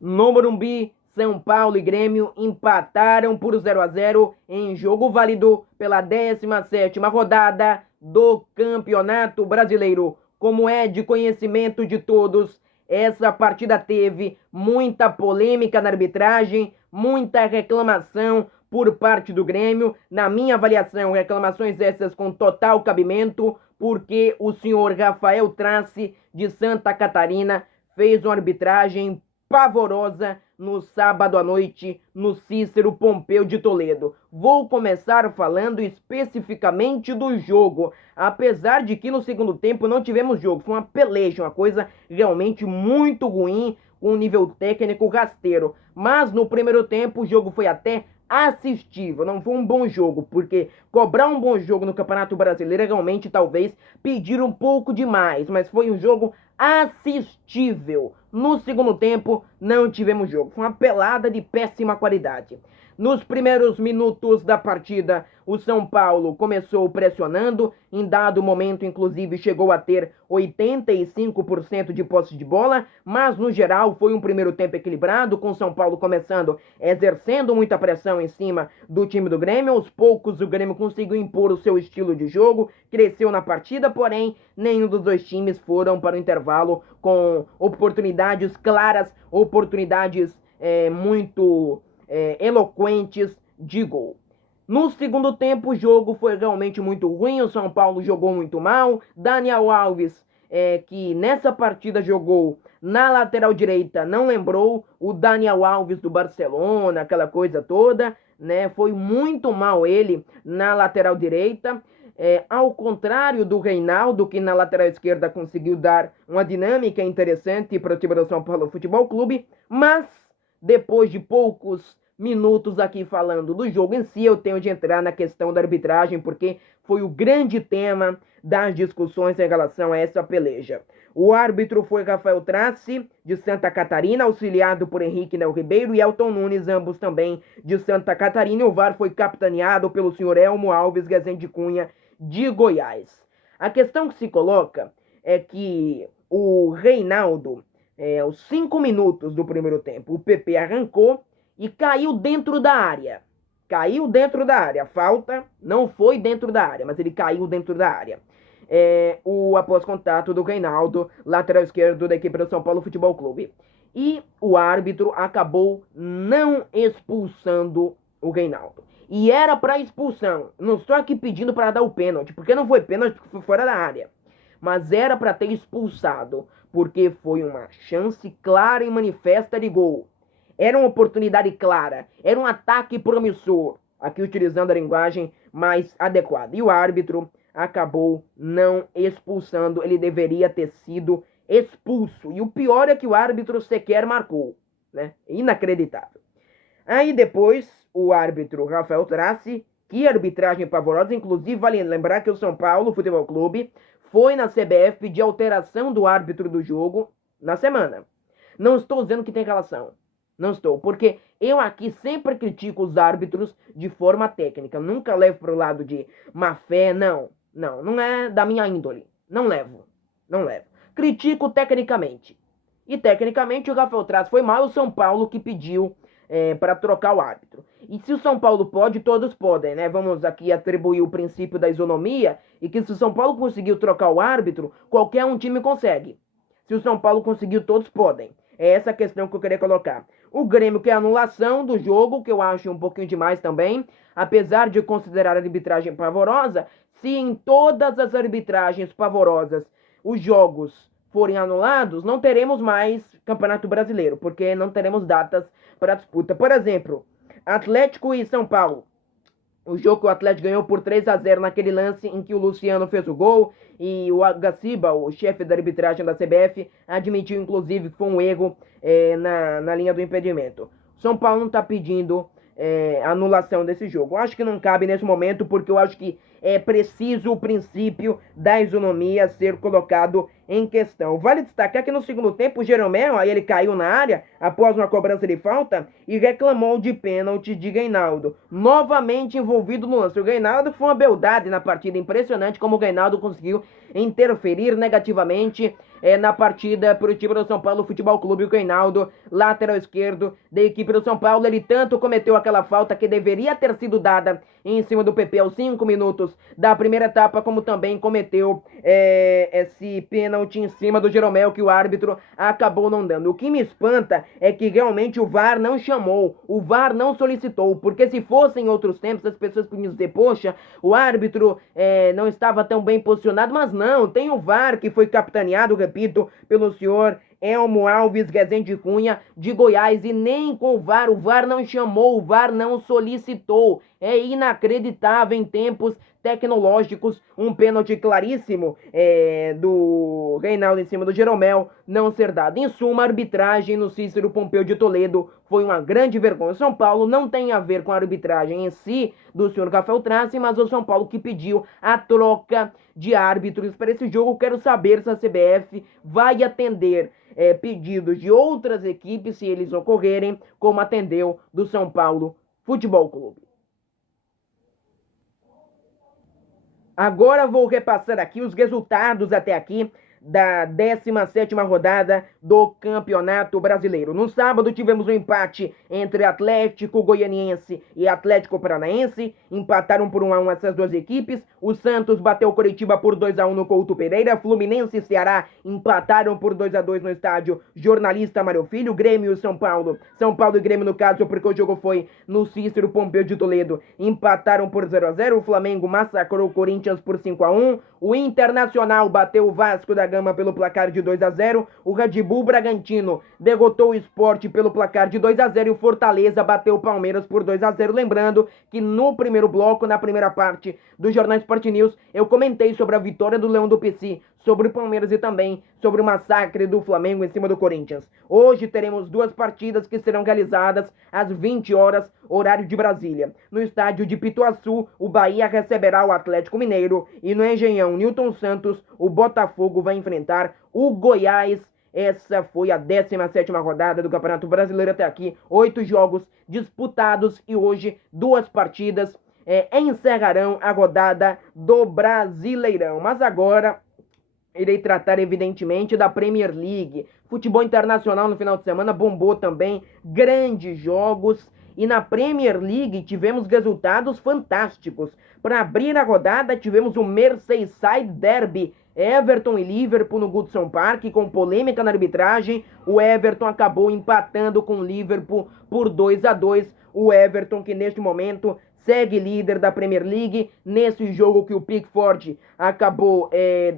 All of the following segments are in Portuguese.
No Morumbi, São Paulo e Grêmio empataram por 0-0 em jogo válido pela 17ª rodada do Campeonato Brasileiro. Como é de conhecimento de todos, essa partida teve muita polêmica na arbitragem, muita reclamação por parte do Grêmio. Na minha avaliação, reclamações essas com total cabimento, porque o senhor Rafael Trace, de Santa Catarina, fez uma arbitragem pavorosa no sábado à noite no Cícero Pompeu de Toledo. Vou começar falando especificamente do jogo, apesar de que no segundo tempo não tivemos jogo, foi uma peleja, uma coisa realmente muito ruim, com um nível técnico rasteiro. Mas no primeiro tempo o jogo foi até assistível, não foi um bom jogo, porque cobrar um bom jogo no Campeonato Brasileiro é realmente talvez pedir um pouco demais, mas foi um jogo assistível. No segundo tempo não tivemos jogo, foi uma pelada de péssima qualidade. Nos primeiros minutos da partida, o São Paulo começou pressionando, em dado momento, inclusive, chegou a ter 85% de posse de bola, mas no geral foi um primeiro tempo equilibrado, com o São Paulo começando, exercendo muita pressão em cima do time do Grêmio. Aos poucos o Grêmio conseguiu impor o seu estilo de jogo, cresceu na partida, porém nenhum dos dois times foram para o intervalo com oportunidades claras, oportunidades muito eloquentes de gol. No segundo tempo, o jogo foi realmente muito ruim, o São Paulo jogou muito mal. Daniel Alves, que nessa partida jogou na lateral direita, não lembrou o Daniel Alves do Barcelona, aquela coisa toda, né? Foi muito mal ele na lateral direita. Ao contrário do Reinaldo, que na lateral esquerda conseguiu dar uma dinâmica interessante para o time do São Paulo Futebol Clube, mas depois de poucos minutos aqui falando do jogo em si, eu tenho de entrar na questão da arbitragem, porque foi o grande tema das discussões em relação a essa peleja. O árbitro foi Rafael Trace, de Santa Catarina, auxiliado por Henrique Nel Ribeiro e Elton Nunes, ambos também de Santa Catarina. E o VAR foi capitaneado pelo senhor Elmo Alves Rezende Cunha, de Goiás. A questão que se coloca é que o Reinaldo, aos 5 minutos do primeiro tempo, o PP arrancou e caiu dentro da área. Caiu dentro da área. A falta não foi dentro da área, mas ele caiu dentro da área. Após contato do Reinaldo, lateral esquerdo da equipe do São Paulo Futebol Clube. E o árbitro acabou não expulsando o Reinaldo. E era para expulsão. Não estou aqui pedindo para dar o pênalti, porque não foi pênalti, porque foi fora da área. Mas era para ter expulsado, porque foi uma chance clara e manifesta de gol. Era uma oportunidade clara, era um ataque promissor, aqui utilizando a linguagem mais adequada. E o árbitro acabou não expulsando, ele deveria ter sido expulso. E o pior é que o árbitro sequer marcou, né? Inacreditável. Aí depois, o árbitro Rafael Trace, que arbitragem pavorosa, inclusive vale lembrar que o São Paulo Futebol Clube foi na CBF pedir alteração do árbitro do jogo na semana. Não estou dizendo que tem relação. Não estou, porque eu aqui sempre critico os árbitros de forma técnica. Nunca levo para o lado de má fé, não. Não é da minha índole. Não levo. Critico tecnicamente. E tecnicamente o Rafael Trace foi mal, o São Paulo que pediu para trocar o árbitro. E se o São Paulo pode, todos podem, né? Vamos aqui atribuir o princípio da isonomia, e que se o São Paulo conseguiu trocar o árbitro, qualquer um time consegue. Se o São Paulo conseguiu, todos podem. É essa a questão que eu queria colocar. O Grêmio quer anulação do jogo, que eu acho um pouquinho demais também, apesar de considerar a arbitragem pavorosa. Se em todas as arbitragens pavorosas os jogos forem anulados, não teremos mais Campeonato Brasileiro, porque não teremos datas para disputa. Por exemplo, Atlético e São Paulo. O jogo que o Atlético ganhou por 3-0 naquele lance em que o Luciano fez o gol e o Gaciba, o chefe da arbitragem da CBF, admitiu inclusive que foi um erro na linha do impedimento. São Paulo não está pedindo anulação desse jogo. Eu acho que não cabe nesse momento, porque eu acho que é preciso o princípio da isonomia ser colocado em questão. Vale destacar que no segundo tempo o Jeromel, aí ele caiu na área após uma cobrança de falta e reclamou de pênalti de Reinaldo, novamente envolvido no lance. O Reinaldo foi uma beldade na partida, impressionante como o Reinaldo conseguiu interferir negativamente na partida para o time do São Paulo Futebol Clube. O Reinaldo, lateral esquerdo da equipe do São Paulo, ele tanto cometeu aquela falta que deveria ter sido dada em cima do PP aos 5 minutos da primeira etapa, como também cometeu esse pênalti em cima do Jeromel, que o árbitro acabou não dando. O que me espanta é que realmente o VAR não chamou, o VAR não solicitou, porque se fosse em outros tempos, as pessoas podiam dizer, poxa, o árbitro não estava tão bem posicionado, mas não, tem o VAR que foi capitaneado, repito, pelo senhor Elmo Alves Rezende Cunha, de Goiás, e nem com o VAR não chamou, o VAR não solicitou. É inacreditável em tempos tecnológicos, um pênalti claríssimo do Reinaldo em cima do Jeromel não ser dado. Em suma, a arbitragem no Cícero Pompeu de Toledo foi uma grande vergonha. O São Paulo não tem a ver com a arbitragem em si do senhor Rafael Trace, mas o São Paulo que pediu a troca de árbitros para esse jogo. Quero saber se a CBF vai atender pedidos de outras equipes, se eles ocorrerem, como atendeu do São Paulo Futebol Clube. Agora vou repassar aqui os resultados até aqui da 17ª rodada do Campeonato Brasileiro. No sábado tivemos um empate entre Atlético Goianiense e Atlético Paranaense, empataram por 1-1 essas duas equipes. O Santos bateu o Coritiba por 2-1 no Couto Pereira. Fluminense e Ceará empataram por 2-2 no estádio Jornalista Mário Filho. Grêmio e São Paulo e Grêmio no caso, porque o jogo foi no Cícero Pompeu de Toledo, empataram por 0-0. O Flamengo massacrou o Corinthians por 5-1. O Internacional bateu o Vasco da Gama pelo placar de 2-0. O Red Bull Bragantino derrotou o Sport pelo placar de 2-0 e o Fortaleza bateu o Palmeiras por 2-0. Lembrando que no primeiro bloco, na primeira parte do Jornal Sport News, eu comentei sobre a vitória do Leão do PC sobre o Palmeiras e também sobre o massacre do Flamengo em cima do Corinthians. Hoje teremos duas partidas que serão realizadas às 20 horas, horário de Brasília. No estádio de Pituaçu, o Bahia receberá o Atlético Mineiro e no Engenhão Newton Santos, o Botafogo vai enfrentar o Goiás. Essa foi a 17ª rodada do Campeonato Brasileiro até aqui. 8 jogos disputados e hoje duas partidas encerrarão a rodada do Brasileirão. Mas agora irei tratar evidentemente da Premier League. Futebol internacional no final de semana bombou também, grandes jogos. E na Premier League tivemos resultados fantásticos. Para abrir a rodada tivemos o Merseyside Derby, Everton e Liverpool no Goodson Park, com polêmica na arbitragem. O Everton acabou empatando com o Liverpool por 2-2. O Everton que neste momento segue líder da Premier League, nesse jogo que o Pickford acabou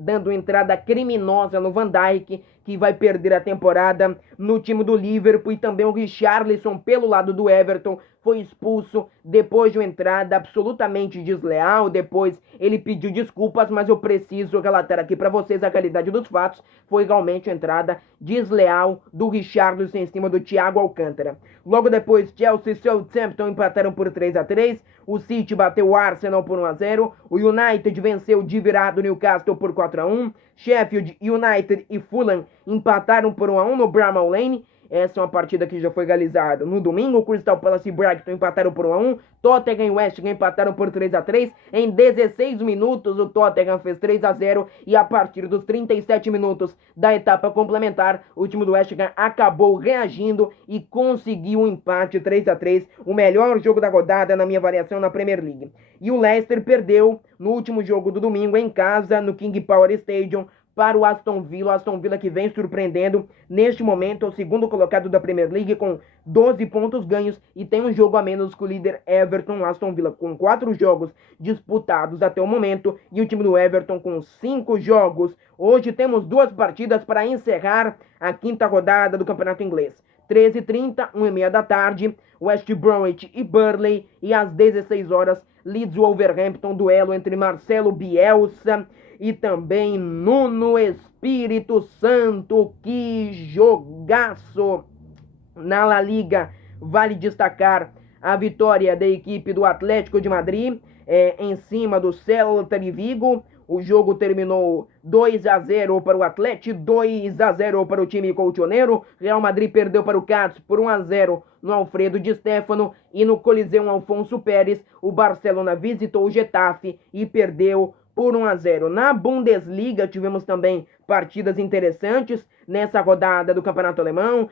dando entrada criminosa no Van Dijk, que vai perder a temporada no time do Liverpool, e também o Richarlison pelo lado do Everton foi expulso depois de uma entrada absolutamente desleal. Depois ele pediu desculpas, mas eu preciso relatar aqui para vocês a realidade dos fatos. Foi realmente uma entrada desleal do Richarlison em cima do Thiago Alcântara. Logo depois, Chelsea e Southampton empataram por 3-3. O City bateu o Arsenal por 1-0. O United venceu de virada o Newcastle por 4-1. Sheffield United e Fulham empataram por 1-1 no Bramall Lane. Essa é uma partida que já foi realizada no domingo. O Crystal Palace e Brighton empataram por 1-1. Tottenham e West Ham empataram por 3-3. Em 16 minutos o Tottenham fez 3-0 e a partir dos 37 minutos da etapa complementar, o time do West Ham acabou reagindo e conseguiu um empate 3-3, o melhor jogo da rodada na minha avaliação na Premier League. E o Leicester perdeu no último jogo do domingo em casa, no King Power Stadium, para o Aston Villa que vem surpreendendo. Neste momento é o segundo colocado da Premier League com 12 pontos ganhos e tem um jogo a menos que o líder Everton. Aston Villa com 4 jogos disputados até o momento e o time do Everton com 5 jogos. Hoje temos duas partidas para encerrar a quinta rodada do Campeonato Inglês. 13h30, 1h30 da tarde, West Bromwich e Burnley, e às 16 horas, Leeds Wolverhampton, duelo entre Marcelo Bielsa e também Nuno Espírito Santo. Que jogaço! Na La Liga, vale destacar a vitória da equipe do Atlético de Madrid em cima do Celta de Vigo. O jogo terminou 2-0 para o Atlético, 2-0 para o time colchoneiro. Real Madrid perdeu para o Cádiz por 1-0 no Alfredo Di Stéfano, e no Coliseu Alfonso Pérez, o Barcelona visitou o Getafe e perdeu por 1-0. Na Bundesliga tivemos também partidas interessantes nessa rodada do Campeonato Alemão.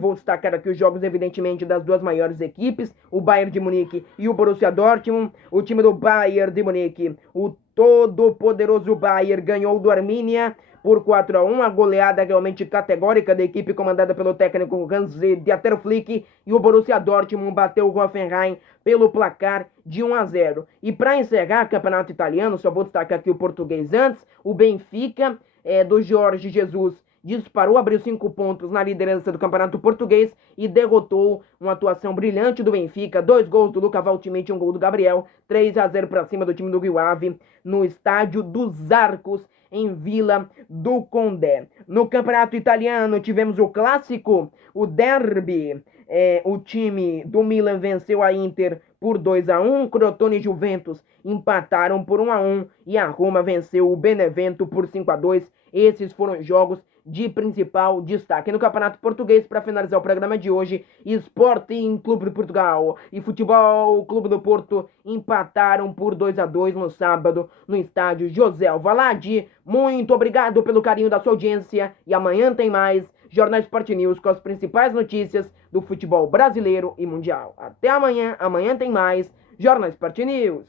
Vou destacar aqui os jogos, evidentemente, das duas maiores equipes, o Bayern de Munique e o Borussia Dortmund. O time do Bayern de Munique, o todo-poderoso Bayern, ganhou do Arminia por 4-1, a goleada realmente categórica da equipe comandada pelo técnico Hans-Dieter Flick, e o Borussia Dortmund bateu o Hoffenheim pelo placar de 1-0. E para encerrar o campeonato italiano, só vou destacar aqui o português antes, o Benfica do Jorge Jesus disparou, abriu 5 pontos na liderança do campeonato português e derrotou uma atuação brilhante do Benfica, 2 gols do Luca Valtimite e 1 gol do Gabriel, 3-0 para cima do time do Rio Ave no estádio dos Arcos, em Vila do Condé. No campeonato italiano tivemos o clássico, o derby. O time do Milan venceu a Inter por 2-1, Crotone e Juventus empataram por 1-1 e a Roma venceu o Benevento por 5-2. Esses foram os jogos de principal destaque no Campeonato Português. Para finalizar o programa de hoje, Sporting Clube de Portugal e Futebol Clube do Porto empataram por 2-2 no sábado no estádio José Alvalade. Muito obrigado pelo carinho da sua audiência e amanhã tem mais Jornal Sport News com as principais notícias do futebol brasileiro e mundial. Até amanhã, amanhã tem mais Jornal Sport News.